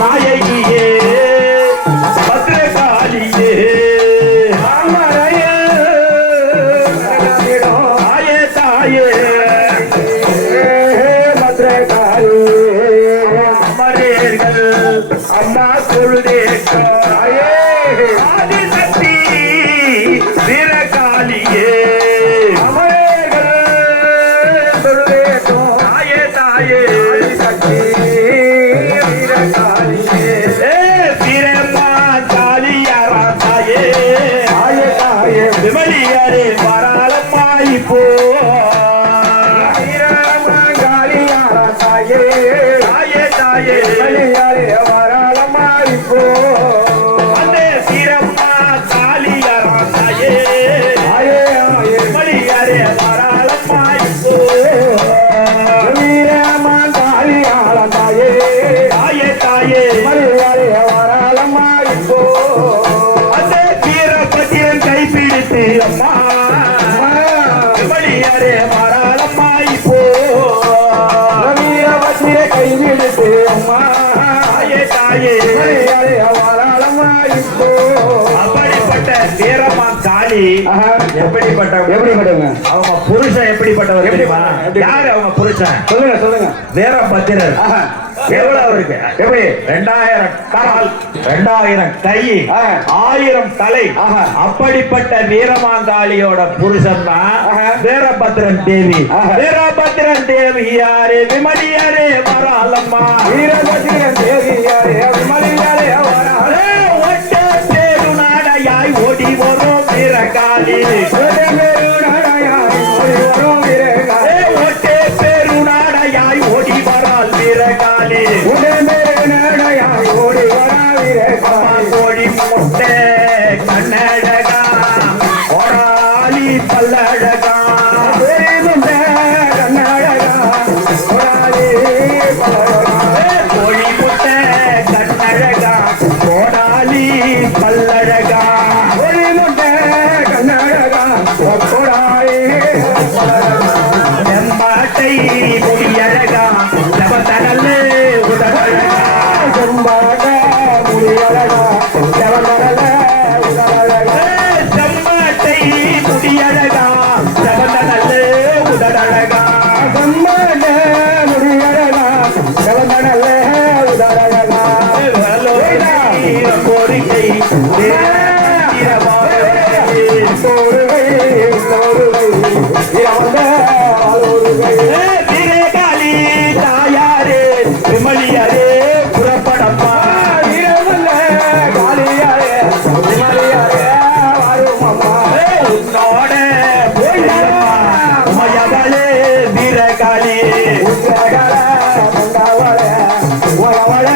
நாயகியே பத்ரகாளியே தாயே தாயே அமரேர்கள் அம்மா சொல்லுதேக்காயே ஆதிசக்தி வீரகாளியே அமரேர்கள் சொல்லுதேக்கோ தாயே தாயே ஆதிசக்தி வீரகாளியே வீரம்மா காளியாரா தாயே தாயே தாயே விமலியாரே வராளம்மா இப்போ வீரம்மா காளியாரா தாயே தாயே தாயே விமலியாரே வராளம்மா இப்போ அந்த வீரம்மா காளியாரா தாயே தாயே தாயே விமலியாரே வராளம்மா இப்போ வீரம்மா காளியாரா தாயே தாயே தாயே விமலியாரே வராளம்மா இப்போ அந்த வீரபத்திரன் கைப்பிடித்து அம்மா விமலியாரே வராளம்மா இப்போ வீரபத்திர கைவிடுத்து அம்மா தாயே தாயே விமலியாரே வராளம்மா இப்போ அப்படிப்பட்ட வீரம்மா காளி எப்படிப்பட்டவங்க அவங்க புருஷன் எப்படிப்பட்டவர் தெரியுமா? யாரு அவங்க புருஷன் சொல்லுங்க சொல்லுங்க. வீரபத்திரர் எவ்வளவு இருக்கு? எப்படி 2000 கால் 2000 கை 1000 தலை. அப்படிப்பட்ட வீரமாங்காளியோட புருஷன் தான் வீரபத்திரன் தேவி. வீரபத்திரன் தேவி யாரு? விமலியாரே வராளம்மா. வீரபத்திரன்